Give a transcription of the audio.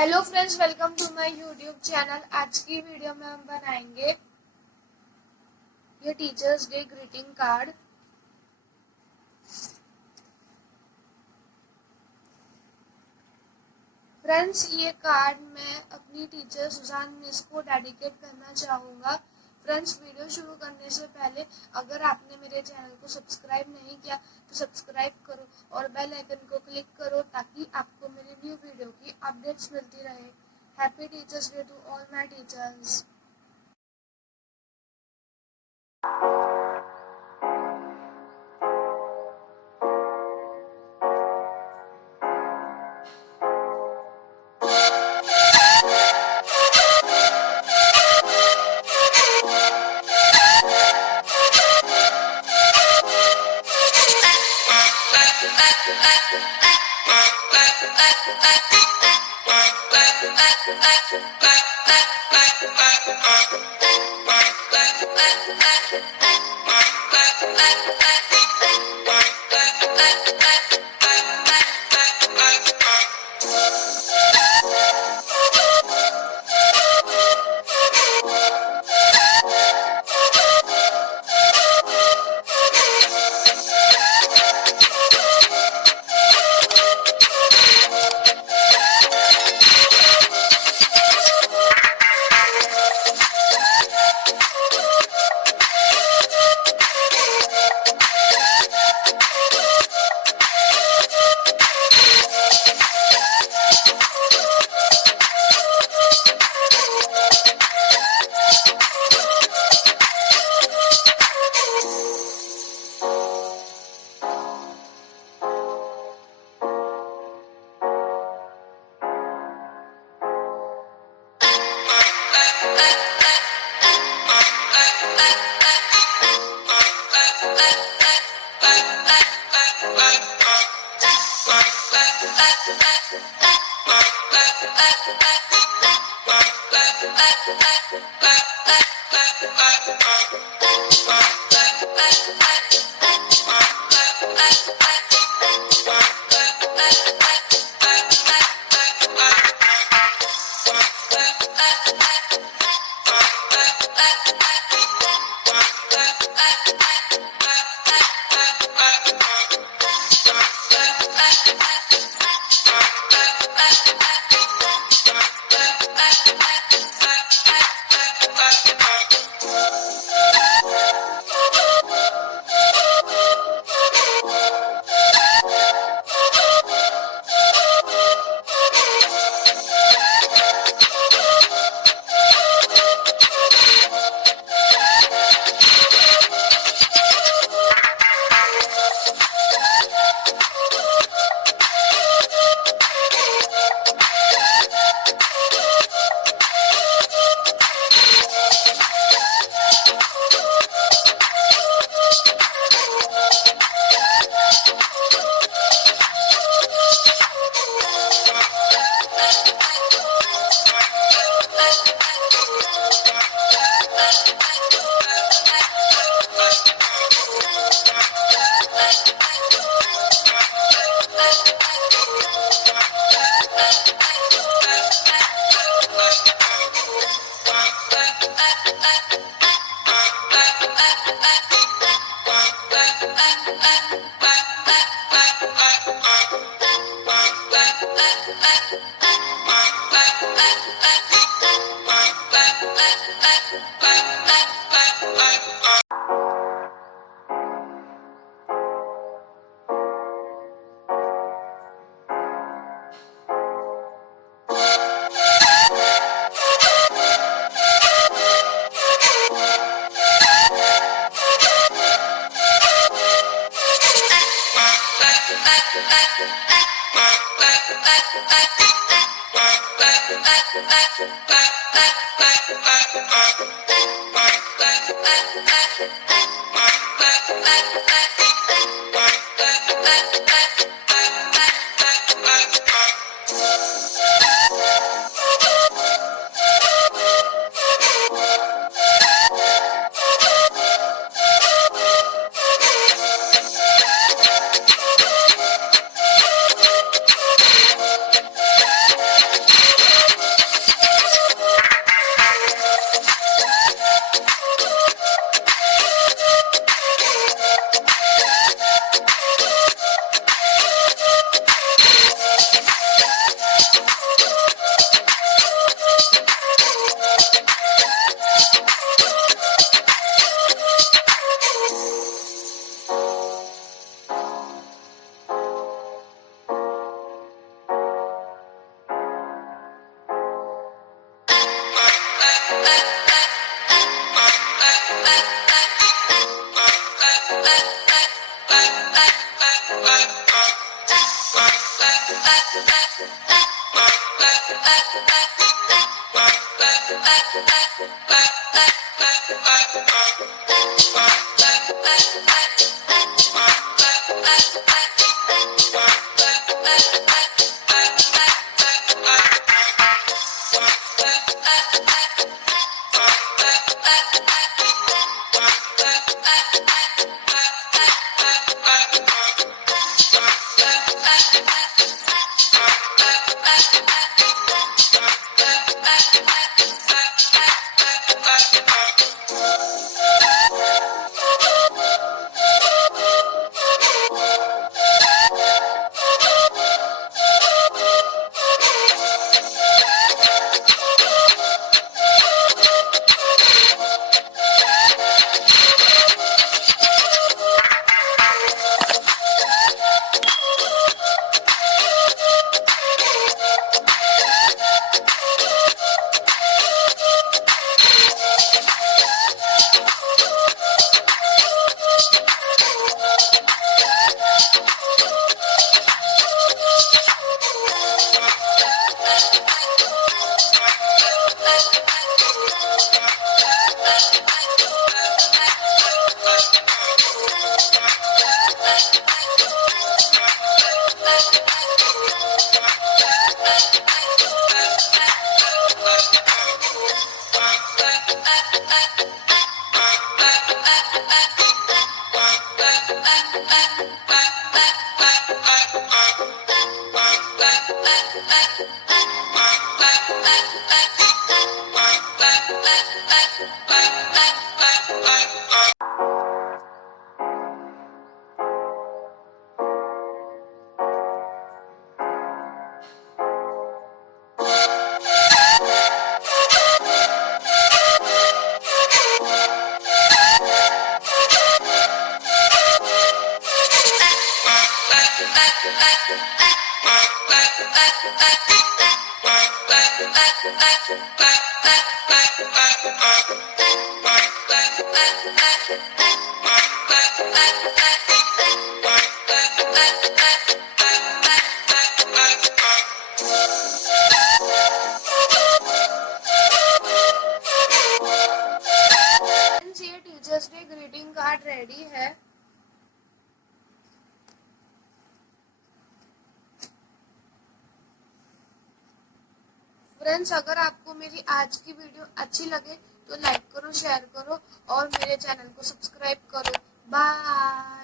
Hello friends, welcome to my YouTube channel. आज की video में हम बनाएंगे ये teachers day greeting card. Friends, ये कार्ड मैं अपनी टीचर सुजान मिस को डेडिकेट करना चाहूँगा। फ्रेंड्स, वीडियो शुरू करने से पहले अगर आपने मेरे चैनल को सब्सक्राइब नहीं किया तो सब्सक्राइब करो और बेल आइकन को क्लिक करो ताकि आपको मेरी न्यू वीडियो की अपडेट्स मिलती रहे। Happy teachers day to all my teachers. ये teachers day greeting card ready है। फ्रेंड्स, अगर आपको मेरी आज की वीडियो अच्छी लगे तो लाइक करो, शेयर करो और मेरे चैनल को सब्सक्राइब करो। बाय।